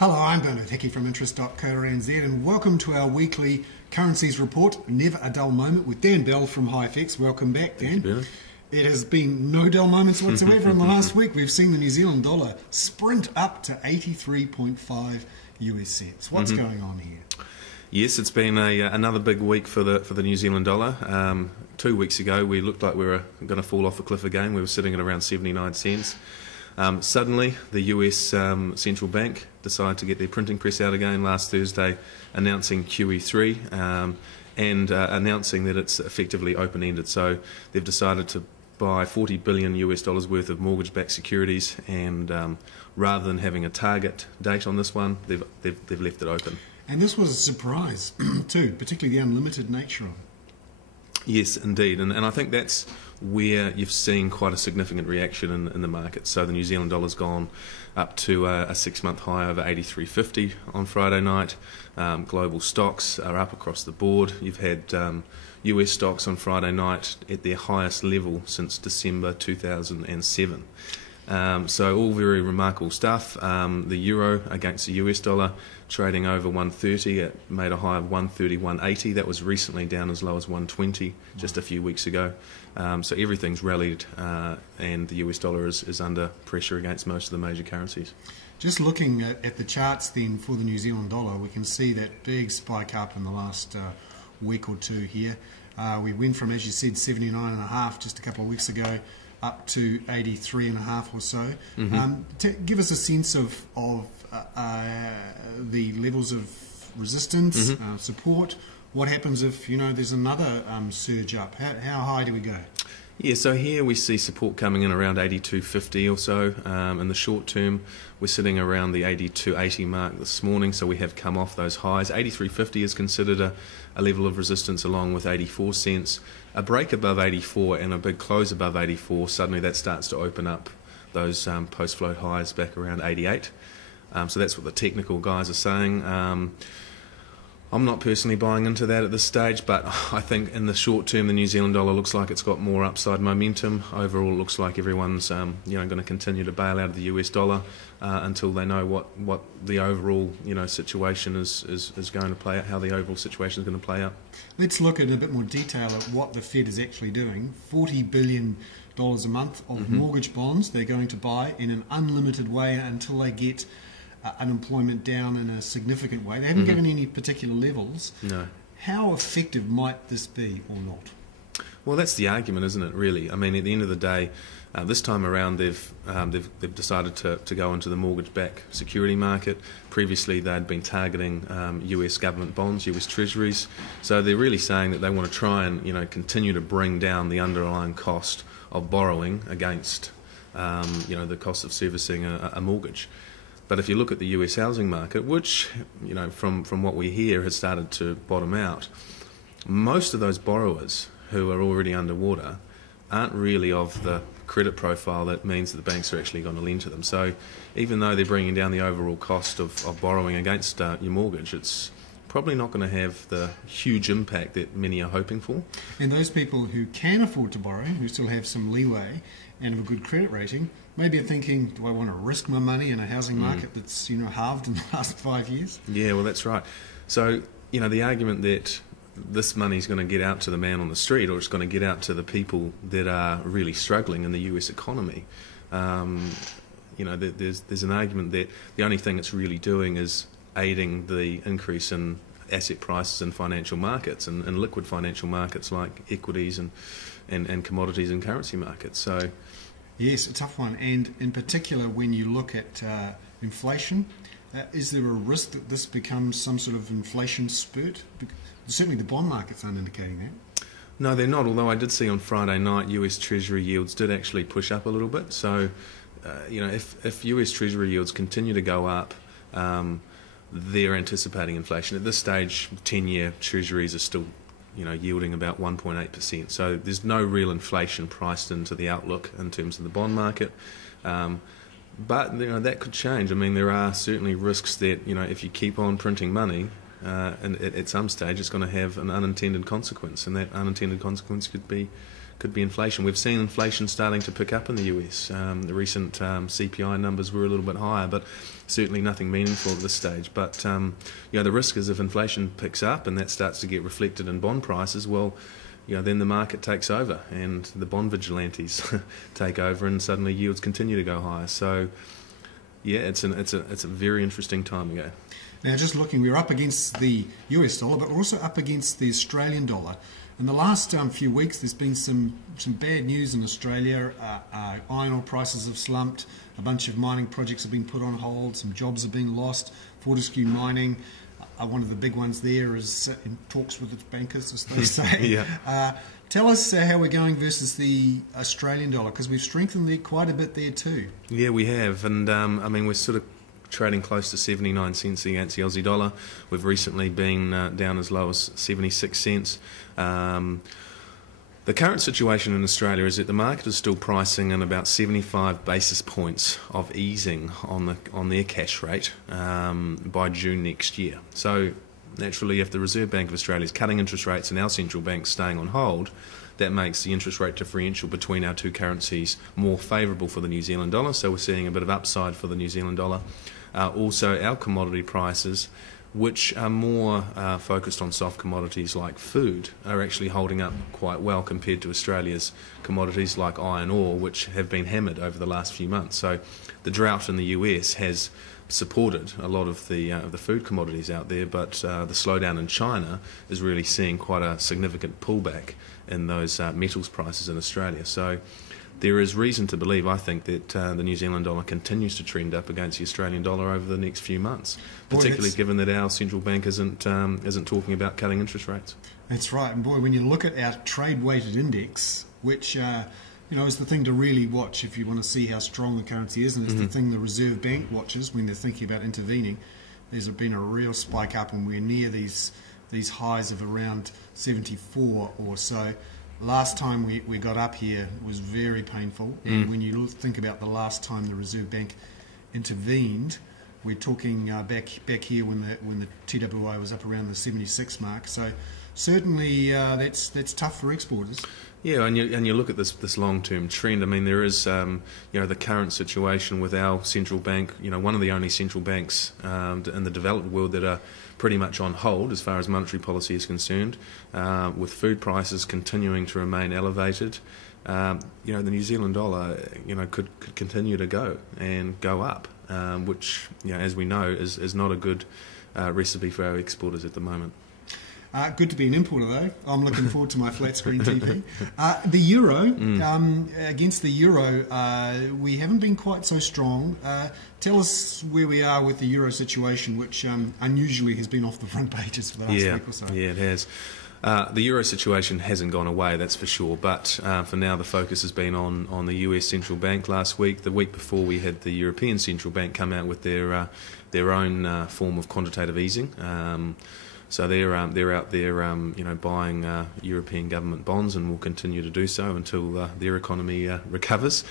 Hello, I'm Bernard Hickey from interest.co.nz and welcome to our weekly Currencies report, Never a Dull Moment, with Dan Bell from HiFX. Welcome back, Dan. Thank you, Bernard. It has been no dull moments whatsoever in the last week. We've seen the New Zealand dollar sprint up to 83.5 US cents. What's going on here? Yes, it's been another big week for the New Zealand dollar. 2 weeks ago, we looked like we were going to fall off a cliff again. We were sitting at around 79 cents. Suddenly, the US central bank decided to get their printing press out again last Thursday, announcing QE3 and announcing that it's effectively open-ended. So they've decided to buy $40 billion US worth of mortgage-backed securities, and rather than having a target date on this one, they've left it open. And this was a surprise too, particularly the unlimited nature of it. Yes, indeed, and I think that's where you've seen quite a significant reaction in the market. So the New Zealand dollar's gone up to a 6-month high over 83.50 on Friday night. Global stocks are up across the board. You've had US stocks on Friday night at their highest level since December 2007. So all very remarkable stuff. The euro against the US dollar trading over 130. It made a high of 130.180. That was recently down as low as 120 just a few weeks ago. So everything's rallied, and the US dollar is under pressure against most of the major currencies. Just looking at the charts then for the New Zealand dollar, we can see that big spike up in the last week or two here. We went from, as you said, 79.5 just a couple of weeks ago, up to 83.5 or so. Give us a sense of the levels of resistance, support. What happens if there's another surge up? How high do we go? Yeah, so here we see support coming in around 82.50 or so. In the short term, we're sitting around the 82.80 mark this morning, so we have come off those highs. 83.50 is considered a level of resistance, along with 84 cents. A break above 84 and a big close above 84, suddenly that starts to open up those post-float highs back around 88. So that's what the technical guys are saying. I'm not personally buying into that at this stage, but I think in the short term the New Zealand dollar looks like it's got more upside momentum. Overall, it looks like everyone's going to continue to bail out of the US dollar until they know what the overall situation is going to play out, how the overall situation is going to play out. Let's look in a bit more detail at what the Fed is actually doing. $40 billion a month of mortgage bonds they're going to buy in an unlimited way until they get unemployment down in a significant way. They haven't given any particular levels. No. How effective might this be or not? Well, that's the argument, isn't it, really? I mean, at the end of the day, this time around they've decided to go into the mortgage-backed security market. Previously they'd been targeting US government bonds, US treasuries. So they're really saying that they want to try and continue to bring down the underlying cost of borrowing against the cost of servicing a mortgage. But if you look at the US housing market, which, from what we hear has started to bottom out, most of those borrowers who are already underwater aren't really of the credit profile that means that the banks are actually going to lend to them. So even though they're bringing down the overall cost of borrowing against your mortgage, it's probably not going to have the huge impact that many are hoping for. And those people who can afford to borrow, who still have some leeway and have a good credit rating, maybe are thinking, do I want to risk my money in a housing market that's halved in the last 5 years? Yeah, well, that's right. So the argument that this money is going to get out to the man on the street, or it's going to get out to the people that are really struggling in the US economy, there's an argument that the only thing it's really doing is aiding the increase in asset prices in financial markets and liquid financial markets like equities and commodities and currency markets. So, yes, a tough one. And in particular, when you look at inflation, is there a risk that this becomes some sort of inflation spurt? Certainly the bond markets aren't indicating that. No, they're not, although I did see on Friday night US Treasury yields did actually push up a little bit. So, if US Treasury yields continue to go up, they're anticipating inflation. At this stage, 10-year Treasuries are still yielding about 1.8%. So there's no real inflation priced into the outlook in terms of the bond market. But that could change. I mean, there are certainly risks that if you keep on printing money, and at some stage it's going to have an unintended consequence, and that unintended consequence could be inflation. We've seen inflation starting to pick up in the US. The recent CPI numbers were a little bit higher, but certainly nothing meaningful at this stage. But the risk is if inflation picks up and that starts to get reflected in bond prices, well, then the market takes over and the bond vigilantes take over, and suddenly yields continue to go higher. So, yeah, it's a very interesting time ago. Now, just looking, we're up against the US dollar, but we're also up against the Australian dollar. In the last few weeks, there's been some bad news in Australia. Iron ore prices have slumped. A bunch of mining projects have been put on hold. Some jobs have been lost. Fortescue Mining, one of the big ones there, is in talks with its bankers, as they say. Yeah. Tell us how we're going versus the Australian dollar, because we've strengthened quite a bit there too. Yeah, we have, and we're sort of trading close to 79 cents against the Aussie dollar. We've recently been down as low as 76 cents. The current situation in Australia is that the market is still pricing in about 75 basis points of easing on their cash rate by June next year. So naturally, if the Reserve Bank of Australia is cutting interest rates and our central bank staying on hold, that makes the interest rate differential between our two currencies more favourable for the New Zealand dollar. So we're seeing a bit of upside for the New Zealand dollar. Also, our commodity prices, which are more focused on soft commodities like food, are actually holding up quite well compared to Australia's commodities like iron ore, which have been hammered over the last few months. So the drought in the US has supported a lot of the food commodities out there, but the slowdown in China is really seeing quite a significant pullback in those metals prices in Australia. So there is reason to believe, I think, that the New Zealand dollar continues to trend up against the Australian dollar over the next few months, particularly given that our central bank isn't talking about cutting interest rates. That's right, and boy, when you look at our trade-weighted index, which is the thing to really watch if you want to see how strong the currency is, and it's the thing the Reserve Bank watches when they're thinking about intervening. There's been a real spike up, and we're near these highs of around 74 or so. Last time we got up here was very painful, and when you think about the last time the Reserve Bank intervened, we're talking back here when the TWI was up around the 76 mark. So certainly that's tough for exporters. Yeah, and you look at this long-term trend. I mean, there is the current situation with our central bank. One of the only central banks in the developed world that are pretty much on hold as far as monetary policy is concerned, with food prices continuing to remain elevated. The New Zealand dollar could continue to go up, which as we know is not a good recipe for our exporters at the moment. Good to be an importer, though. I'm looking forward to my flat screen TV. The euro, against the euro, we haven't been quite so strong. Tell us where we are with the euro situation, which unusually has been off the front pages for the last week or so. Yeah, it has. The euro situation hasn't gone away, that's for sure, but for now the focus has been on the US Central Bank last week. The week before we had the European Central Bank come out with their own form of quantitative easing. So they're out there, buying European government bonds, and will continue to do so until their economy recovers.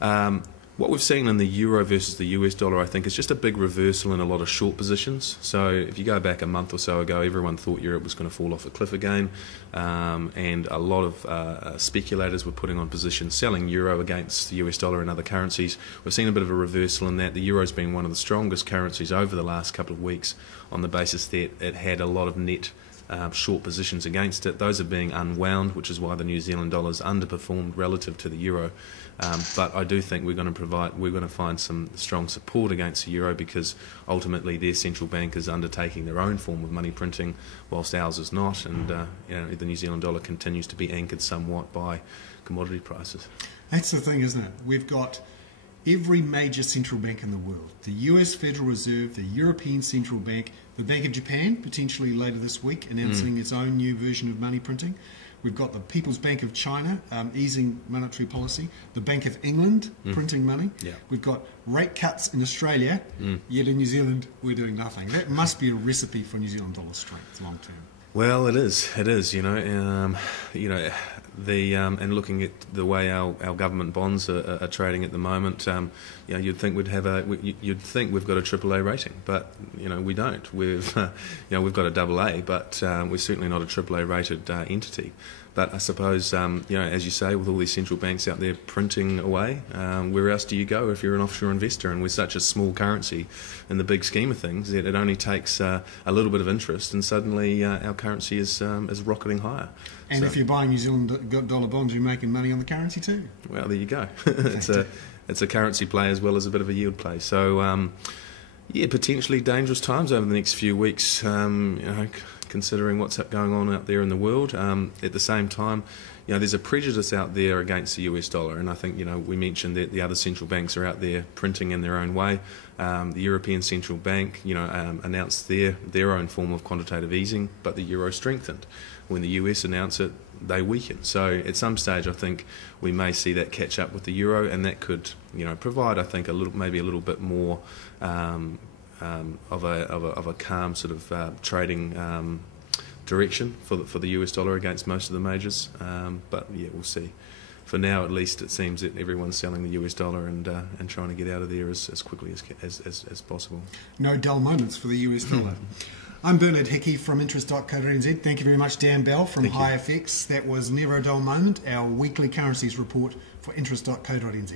What we've seen in the euro versus the US dollar, I think, is just a big reversal in a lot of short positions. So if you go back a month or so ago, everyone thought Europe was going to fall off a cliff again, and a lot of speculators were putting on positions selling euro against the US dollar and other currencies. We've seen a bit of a reversal in that. The euro's been one of the strongest currencies over the last couple of weeks on the basis that it had a lot of net short positions against it. Those are being unwound, which is why the New Zealand dollar's underperformed relative to the euro. But I do think we're going to find some strong support against the euro, because ultimately their central bank is undertaking their own form of money printing, whilst ours is not, and the New Zealand dollar continues to be anchored somewhat by commodity prices. That's the thing, isn't it? We've got every major central bank in the world: the US Federal Reserve, the European Central Bank, the Bank of Japan, potentially later this week, announcing its own new version of money printing. We've got the People's Bank of China easing monetary policy, the Bank of England printing money. Yeah. We've got rate cuts in Australia, yet in New Zealand we're doing nothing. That must be a recipe for New Zealand dollar strength long term. Well, it is. And looking at the way our government bonds are trading at the moment, you'd think we'd got a AAA rating, but we don't. We've got a AA, but we're certainly not a AAA rated entity. But I suppose, as you say, with all these central banks out there printing away, where else do you go if you're an offshore investor? And we're such a small currency in the big scheme of things that it only takes a little bit of interest, and suddenly our currency is rocketing higher. And if you're buying New Zealand dollar bonds, you're making money on the currency too. Well, there you go. It's a currency play as well as a bit of a yield play. So, potentially dangerous times over the next few weeks. Considering what's going on out there in the world. At the same time, there's a prejudice out there against the US dollar, and I think we mentioned that the other central banks are out there printing in their own way. The European Central Bank, announced their own form of quantitative easing, but the euro strengthened. When the US announced it, they weakened. So at some stage, I think we may see that catch up with the euro, and that could, provide, I think, maybe a little bit more of a calm sort of trading direction for the US dollar against most of the majors. But we'll see. For now, at least, it seems that everyone's selling the US dollar and trying to get out of there as quickly as possible. No dull moments for the US dollar. I'm Bernard Hickey from interest.co.nz. Thank you very much, Dan Bell from HiFX. That was Never a Dull Moment, our weekly currencies report for interest.co.nz.